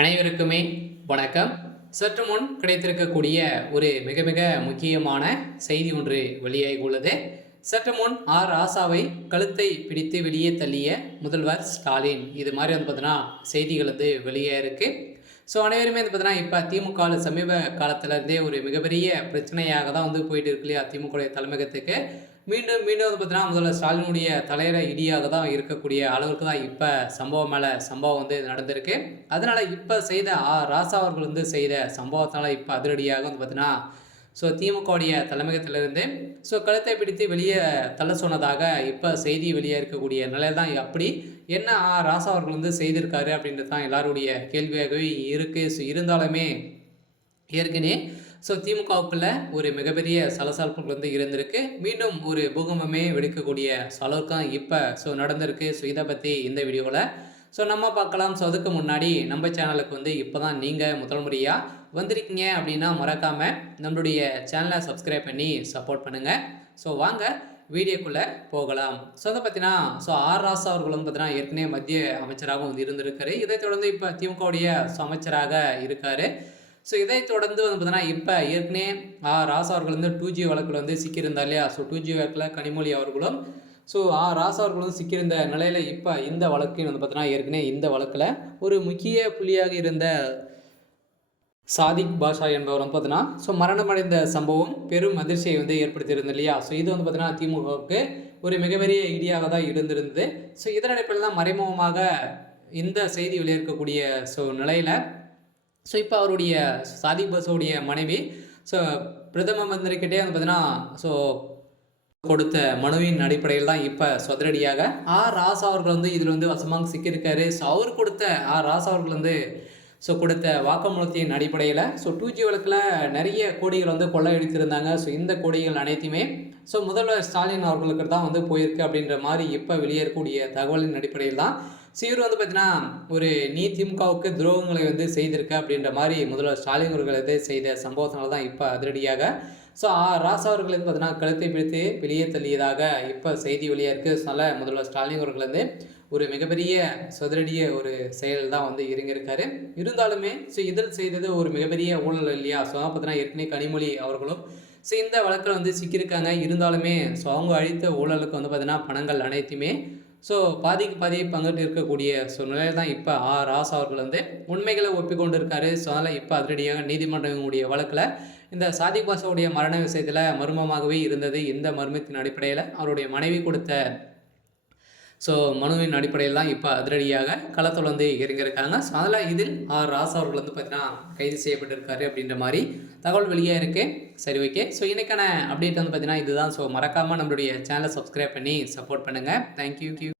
அனைவருக்குமே வணக்கம். சற்று முன் கிடைத்திருக்கக்கூடிய ஒரு மிக மிக முக்கியமான செய்தி ஒன்று வெளியாகி உள்ளது. சற்று முன் ராசாவை கழுத்தை பிடித்து வெளியே தள்ளிய முதல்வர் ஸ்டாலின், இது மாதிரி பார்த்தீங்கன்னா செய்திகள் வெளியே இருக்கு. ஸோ அனைவருமே பார்த்தீங்கன்னா இப்போ திமுக சமீப காலத்திலேருந்தே ஒரு மிகப்பெரிய பிரச்சனையாக தான் போயிட்டு இருக்கு இல்லையா, திமுக தலைமையகத்துக்கு மீண்டும் மீண்டும் பார்த்தீங்கன்னா முதல்வர் ஸ்டாலினுடைய தலையிற இடியாக தான் இருக்கக்கூடிய அளவுக்கு தான் இப்போ சம்பவம் மேலே சம்பவம் நடந்திருக்கு. அதனால் இப்போ செய்த ராசா அவர்கள் செய்த சம்பவத்தினால இப்போ அதிரடியாக பார்த்தீங்கன்னா ஸோ திமுகவுடைய தலைமையகத்திலிருந்து ஸோ கழுத்தை பிடித்து வெளியே தள்ள சொன்னதாக இப்போ செய்தி வெளியே இருக்கக்கூடிய நிலையில் தான் அப்படி என்ன ராசா அவர்கள் செய்திருக்காரு அப்படின்றது தான் எல்லாருடைய கேள்வியாகவே இருக்குது. ஸோ இருந்தாலுமே ஏற்கனவே ஸோ திமுகவுக்குள்ள ஒரு மிகப்பெரிய சலசலப்புகள் இருந்திருக்கு. மீண்டும் ஒரு பூகம்பமே வெடிக்கக்கூடிய அளவுக்கு தான் இப்போ ஸோ நடந்திருக்கு. ஸோ இதை பற்றி இந்த வீடியோவில் ஸோ நம்ம பார்க்கலாம். ஸோ அதுக்கு முன்னாடி நம்ம சேனலுக்கு இப்போ தான் நீங்கள் முதல் முறையாக வந்திருக்கீங்க அப்படின்னா மறக்காமல் நம்மளுடைய சேனலை சப்ஸ்கிரைப் பண்ணி சப்போர்ட் பண்ணுங்கள். ஸோ வாங்க வீடியோக்குள்ளே போகலாம். ஸோ அதை பார்த்தீங்கன்னா ஸோ ராசா அவர்கள் பார்த்தீங்கன்னா ஏற்கனவே மத்திய அமைச்சராகவும் இருந்திருக்காரு. இதை தொடர்ந்து இப்போ திமுகவுடைய அமைச்சராக இருக்கார். ஸோ இதை தொடர்ந்து பார்த்தீங்கன்னா இப்போ ஏற்கனவே ராசா அவர்கள் 2G வழக்கில் சிக்கியிருந்தார் இல்லையா. ஸோ 2G வழக்கில் கனிமொழி அவர்களும் ஸோ ராசா அவர்களும் சிக்கியிருந்த நிலையில் இப்போ இந்த வழக்கு பார்த்தீங்கன்னா ஏற்கனவே இந்த வழக்கில் ஒரு முக்கிய புள்ளியாக இருந்த சாதிக் பாஷா என்பவர் பார்த்தீங்கன்னா ஸோ மரணமடைந்த சம்பவம் பெரும் அதிர்ச்சியை ஏற்படுத்தியிருந்தது இல்லையா. ஸோ இது பார்த்தீங்கன்னா திமுகவுக்கு ஒரு மிகப்பெரிய இடியாக தான் இருந்திருந்தது. ஸோ இதன் அடிப்படையில் தான் மறைமுகமாக இந்த செய்தி வெளியிருக்கக்கூடிய ஸோ நிலையில் ஸோ இப்போ அவருடைய சாதிக் பாஷாவுடைய மனைவி ஸோ பிரதம மந்திரிக்கிட்டே பார்த்தீங்கன்னா ஸோ கொடுத்த மனுவின் அடிப்படையில் தான் இப்போ சொதரடியாக ராசா அவர்கள் இதில் வசமாக சிக்கியிருக்காரு. ஸோ அவர் கொடுத்த ராசா அவர்கள் ஸோ கொடுத்த வாக்குமூலத்தின் அடிப்படையில் ஸோ 2G வழக்கில் நிறைய கோடிகள் கொள்ளையடித்திருந்தாங்க. ஸோ இந்த கோடிகள் அனைத்துமே ஸோ முதல்வர் ஸ்டாலின் அவர்களுக்கு தான் போயிருக்கு அப்படின்ற மாதிரி இப்போ வெளியேறக்கூடிய தகவலின் அடிப்படையில் தான் இவர் பார்த்தீங்கன்னா ஒரு திமுகவுக்கு துரோகங்களை செய்திருக்க அப்படின்ற மாதிரி முதல்வர் ஸ்டாலின் அவர்கள் செய்த சம்பவத்தினால தான் இப்போ அதிரடியாக ஸோ ராசா அவர்கள் பார்த்தீங்கன்னா கழுத்தை பிடித்து வெளியே தள்ளியதாக இப்போ செய்தி வெளியாக இருக்குது. ஸோ அதனால் முதல்வர் ஸ்டாலின் அவர்கள் ஒரு மிகப்பெரிய சொதரடிய ஒரு செயல் தான் இறங்கியிருக்காரு. இருந்தாலுமே ஸோ இதில் செய்தது ஒரு மிகப்பெரிய ஊழல் இல்லையா. ஸோ பார்த்தீங்கன்னா ஏற்கனவே கனிமொழி அவர்களும் ஸோ இந்த வழக்கில் சிக்கியிருக்காங்க. இருந்தாலுமே ஸோ அவங்க அழித்த ஊழலுக்கு பார்த்தீங்கன்னா பணங்கள் அனைத்துமே ஸோ பாதிக்கு பாதி பங்கிட்டு இருக்கக்கூடிய நிலையில் தான் இப்போ ராசா அவர்கள் உண்மைகளை ஒப்பிக்கொண்டு இருக்காரு. ஸோ அதனால் இப்போ அதிரடியாக நீதிமன்றங்களுடைய வழக்கில் இந்த சாதிக் பாஷாவுடைய மரண விஷயத்தில் மர்மமாகவே இருந்தது. இந்த மர்மத்தின் அடிப்படையில் அவருடைய மனைவி கொடுத்த ஸோ மனுவின் அடிப்படையில் தான் இப்போ அதிரடியாக களத்தில் இறங்கியிருக்காங்க. ஸோ அதில் இதில் ராசா அவர்கள் பார்த்தீங்கன்னா கைது செய்யப்பட்டிருக்காரு அப்படின்ற மாதிரி தகவல் வெளியாக இருக்குது. சரி, ஓகே. ஸோ இன்றைக்கான அப்டேட் பார்த்தீங்கன்னா இதுதான். ஸோ மறக்காமல் நம்மளுடைய சேனலை சப்ஸ்கிரைப் பண்ணி சப்போர்ட் பண்ணுங்கள். தேங்க்யூ.